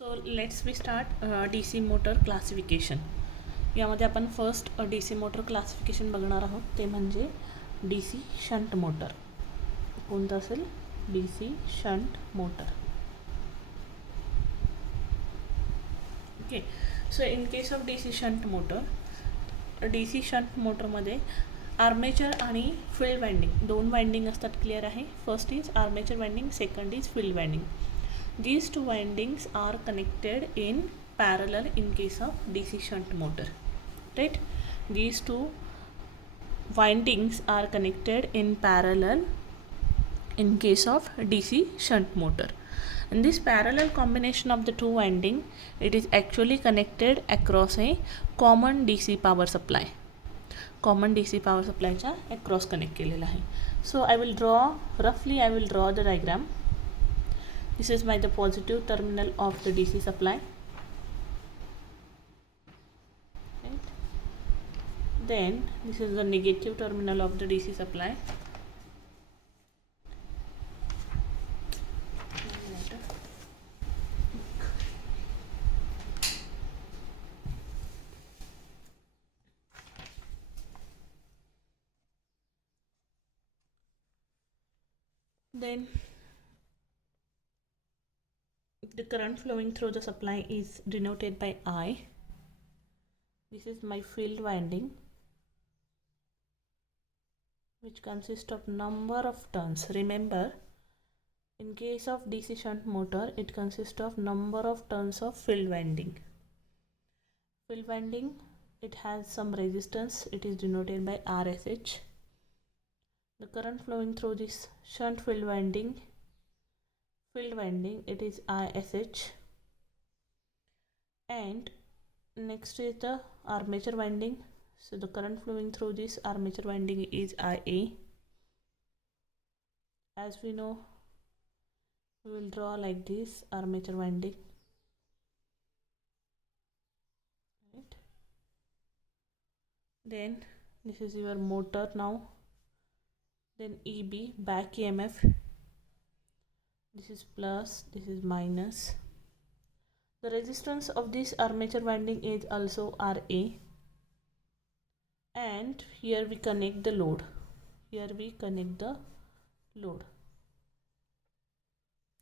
So let's we start DC motor classification. यामध्ये आपण first DC motor classification बघणार आहोत, ते म्हणजे DC शंट मोटर. कोणतं असेल? DC shunt motor. Okay. So in case of DC shunt motor, DC shunt मोटरमध्ये आर्मेचर आणि फील्ड वाइंडिंग दोन वाइंडिंग असतात. क्लिअर आहे? First is armature winding, second is field winding. These two windings are connected in parallel in case of DC shunt motor, right? These two windings are connected in parallel in case of DC shunt motor. And this parallel combination of the two winding, it is actually connected across a common DC power supply. Common DC power supply च्या across connect केलेला आहे. So I will draw the diagram. This is by the positive terminal of the DC supply. Right. Then this is the negative terminal of the DC supply. Then the current flowing through the supply is denoted by I. This is my field winding, which consists of number of turns. Remember, in case of DC shunt motor, it consists of number of turns of field winding. Field winding, it has some resistance. It is denoted by RSH. The current flowing through this shunt field winding, it is ISH. And next is the armature winding. So the current flowing through this armature winding is IA. As we know, we will draw like this armature winding. Right. Then this is your motor now. Then EB, back EMF. This is plus, this is minus. The resistance of this armature winding is also RA. And here we connect the load.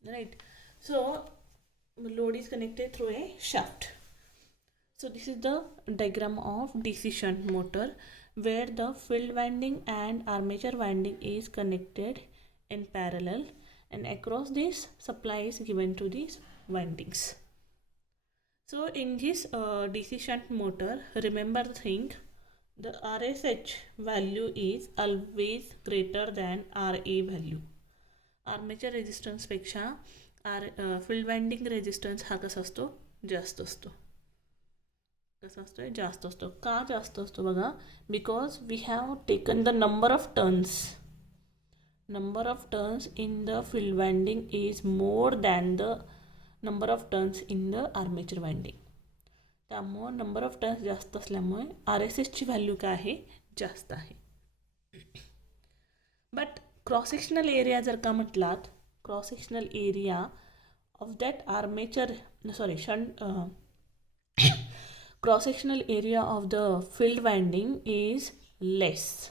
Right. So load is connected through a shaft. So this is the diagram of DC shunt motor, where the field winding and armature winding is connected in parallel, and across this supply is given to these windings. So in this DC shunt motor, remember the thing, the RSH value is always greater than RA value. Armature resistance पेक्षा field winding resistance हा कसा असतो? जास्त असतो. कसा असतो? जास्त असतो. का जास्त असतो बघा? Because we have taken the number of turns. Number of turns in the field winding is more than the number of turns in the armature winding. त्यामुळे नंबर ऑफ टर्न्स जास्त असल्यामुळे RSHची व्हॅल्यू काय आहे? जास्त आहे. बट क्रॉस सेक्शनल एरिया जर का म्हटलात, cross sectional area of that armature shunt cross sectional area of the field winding is less.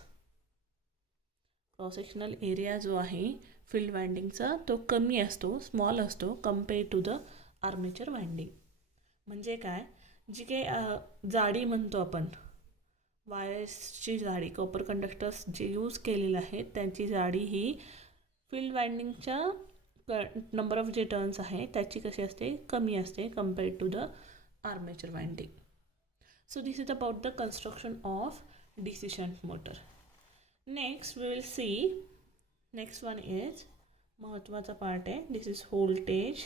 Cross sectional area जो आहे फील्ड वाइंडिंगचा तो कमी असतो, स्मॉल असतो compare to the armature winding. म्हणजे काय, जी काही जाडी म्हणतो आपण, वायर्सची जाडी, कॉपर कंडक्टर्स जे यूज केलेले आहेत त्यांची जाडी ही फील्ड वाइंडिंगच्या नंबर ऑफ जे टर्न्स आहे त्याची कशी असते? कमी असते compare to the armature winding. So this is about the construction of DC shunt motor. Next we will see, next one is महत्त्वाचा पार्ट आहे. This is voltage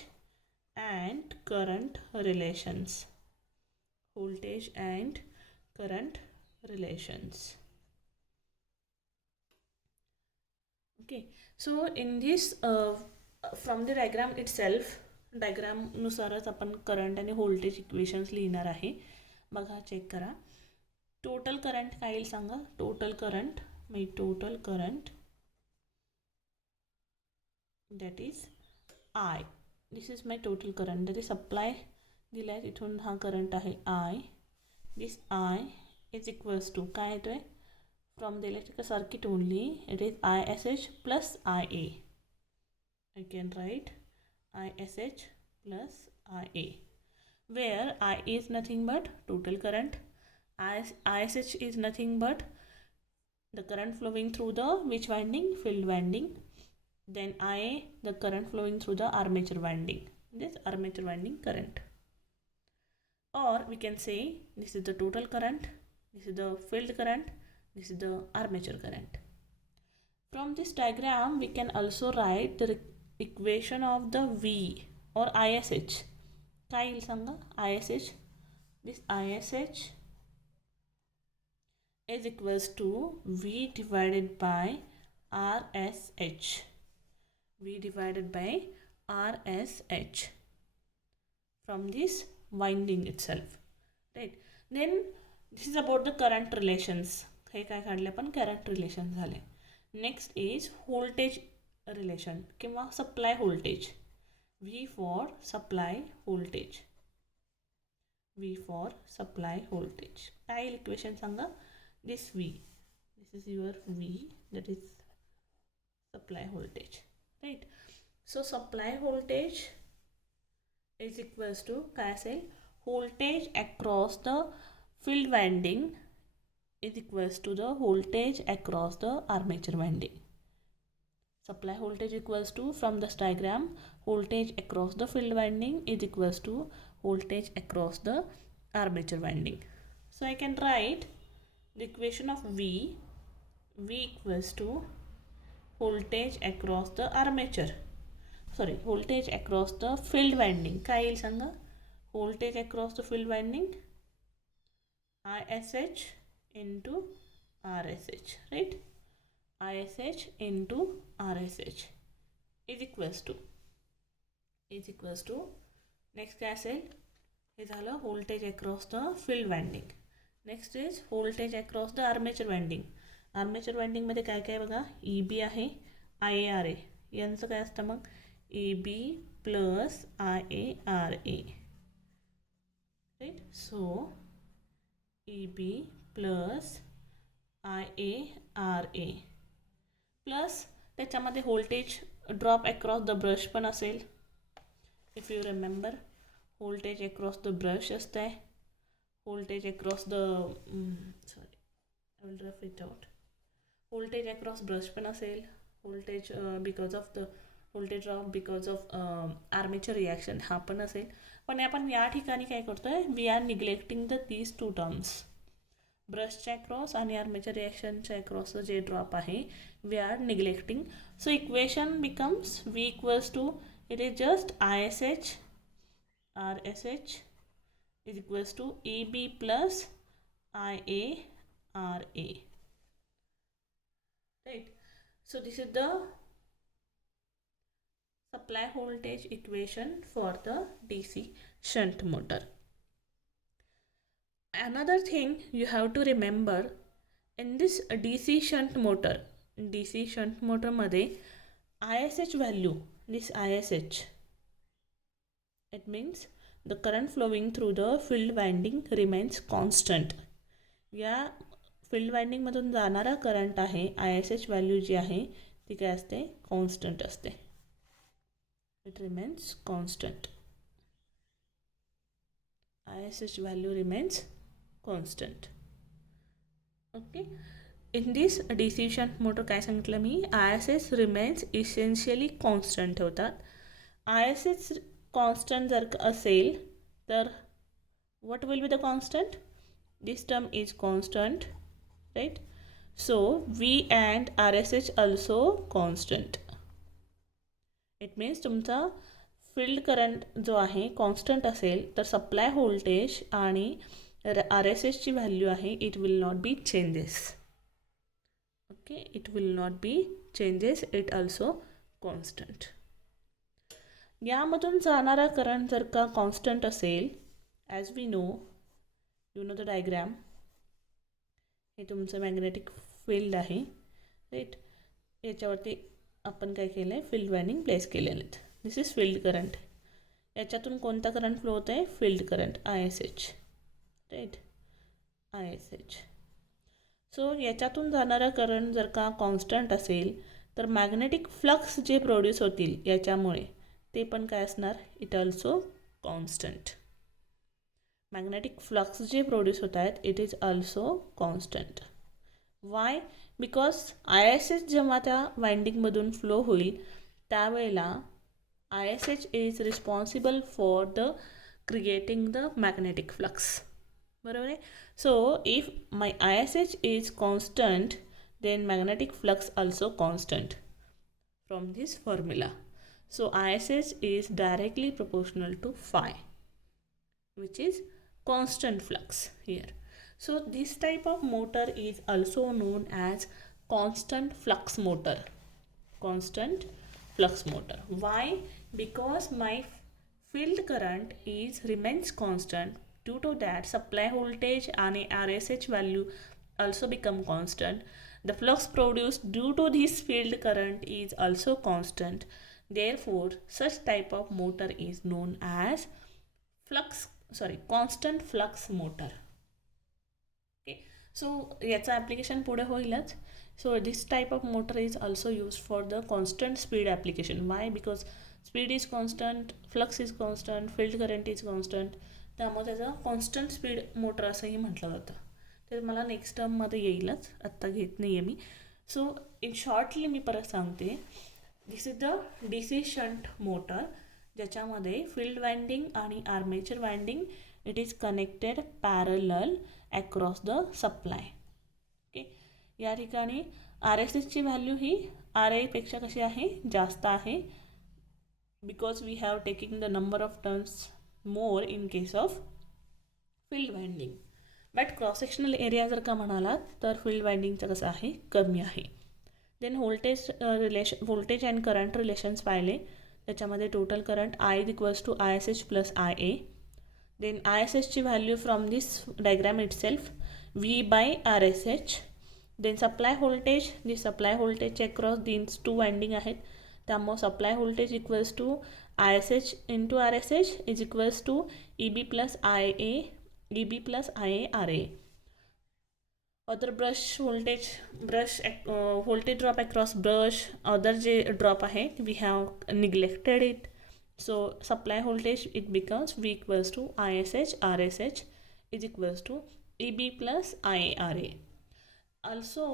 and current relations. Voltage and current relations. Okay, so in this from the diagram itself, diagram नुसारच आपण current आणि voltage equations लिहिणार आहे. बघा, check करा. Total current काय येईल सांगा? Total current that is I. This is my total current, तरी सप्लाय दिला आहे तिथून हा करंट आहे I. This I is equals to काय येतो आहे from the electrical circuit only, it is ISH plus IA. I can write ISH plus IA, where I is nothing but total current, ISH is nothing but the current flowing through the which winding, field winding, then IA the current flowing through the armature winding, this armature winding current. Or we can say this is the total current, this is the field current, this is the armature current. From this diagram we can also write the equation of the V or ISH. काय येईल सांगा ISH. This ISH is equals to V divided by RSH. V divided by RSH from this winding itself, right? Then this is about the current relations. हे काय काढले आपण current relation झाले. Next is voltage relation किंवा supply voltage. V for supply voltage. V for supply voltage. काय equation Sanga. This V, this is your V, that is supply voltage, right? So supply voltage is equals to काय असेल voltage across the field winding is equals to the voltage across the armature winding. Supply voltage equals to, from this diagram, voltage across the field winding is equals to voltage across the armature winding. So I can write the equation of V equals to voltage across the armature, voltage across the field winding. काय येईल सांगा voltage across the field winding, ISH into RSH, right? ISH into RSH is equals to next काय असेल हे झालं voltage across the field winding. Next is voltage across the armature winding. Armature winding मध्ये काय काय बघा EB आहे IARA, यांचं काय असतं मग EB प्लस IARA, राईट? सो EB प्लस IARA प्लस त्याच्यामध्ये voltage drop across the brush पण असेल. If you remember voltage across the brush असतं आहे, voltage across the sorry I will rough it out. Voltage across brush पण असेल, voltage because of the voltage drop because of armature reaction हा पण असेल. पण आपण या ठिकाणी काय करतो आहे, we are neglecting the these two terms. ब्रशच्या अक्रॉस आणि आर्मेचर रिॲक्शनच्या अक्रॉसचं जे ड्रॉप आहे we are neglecting. So equation becomes V equals to it is just ISH RSH is equals to EB plus IARA, right? So this is the supply voltage equation for the DC shunt motor. Another thing you have to remember in this DC shunt motor मध्ये ISH value, this ISH, it means the current flowing through the field winding remains constant. या field winding मधून जाणारा current आहे ISH value जी आहे ती काय असते constant असते. It remains constant. ISH value remains constant. Okay. In this DC shunt motor काय सांगितलं मी, ISH remains essentially constant ठेवतात. ISH constant जर असेल तर what will be the constant? This term is constant, right? So V and RSH also constant. It means तुमचा field current जो आहे constant असेल तर सप्लाय व्होल्टेज आणि RSHची व्हॅल्यू आहे it will not be changes. Okay, it will not be changes, it also constant. यामधून जाणारा करंट जर का कॉन्स्टंट असेल, as we know, you know the diagram, हे तुमचं मॅग्नेटिक फील्ड आहे, राईट? याच्यावरती आपण काय केलं आहे, फील्ड वायंडिंग प्लेस केलेले आहेत. This is field current. याच्यातून कोणता करंट फ्लो होत आहे, field current ISH, right, ISH. So याच्यातून जाणारा करंट जर का कॉन्स्टंट असेल तर मॅग्नेटिक फ्लक्स जे प्रोड्यूस होतील याच्यामुळे ते पण काय असणार, it also constant. Magnetic flux J produce होत आहेत it is also constant. Y? Because ISH जेव्हा त्या वाइंडिंगमधून फ्लो होईल त्यावेळेला ISH is responsible for the creating the magnetic flux. बरोबर आहे. So if my ISH is constant then magnetic flux also constant from this formula. So ISH is directly proportional to phi, which is constant flux here. So this type of motor is also known as constant flux motor. Constant flux motor. Why? Because my field current is remains constant. Due to that supply voltage and RSH value also become constant. The flux produced due to this field current is also constant. Therefore, such type of motor is known as constant flux motor. Okay. So, याचा application पुढे होईलच. So, this type of motor is also used for the constant speed application. Why? Because speed is constant, flux is constant, field current is constant. त्यामुळे त्याचा constant speed motor असंही म्हटलं जातं. तर मला नेक्स्ट टर्ममध्ये येईलच, आत्ता घेत नाही आहे मी. सो इन शॉर्टली मी परत सांगते, this is the DC shunt motor ज्याच्यामध्ये फील्ड वाइंडिंग आणि armature winding it is connected parallel across the supply. Okay. या ठिकाणी RSHची व्हॅल्यू ही RA पेक्षा कशी आहे, जास्त आहे, because we have taking the number of turns more in case of field winding. But cross sectional area जर का म्हणालात तर फील्ड वाइंडिंगचं कसं आहे, कमी आहे. Then voltage and current relations पाहिले, त्याच्यामध्ये total current I is equals to ISH plus IA. Then ISHची value from this diagram itself V/RSH. Then supply voltage, जी सप्लाय व्होल्टेजचे अक्रॉस दीन्स टू वाइंडिंग आहेत त्यामुळे supply voltage equals to ISH into RSH is equals to EB plus IA RA. Other brush voltage drop across brush, other जे drop आहे we have neglected it. So supply voltage it becomes V equals to ISH RSH is equals to EB plus IA RA. Also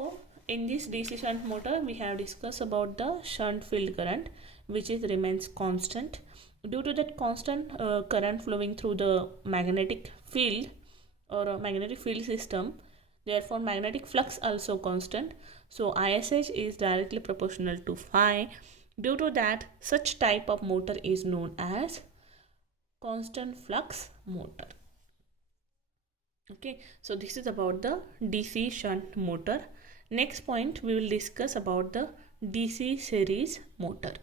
in this DC shunt motor we have discussed about the shunt field current which is remains constant. Due to that constant current flowing through the magnetic field or a magnetic field system, therefore magnetic flux also constant. So ISH is directly proportional to phi. Due to that, such type of motor is known as constant flux motor. Okay, so this is about the DC shunt motor. Next point we will discuss about the DC series motor.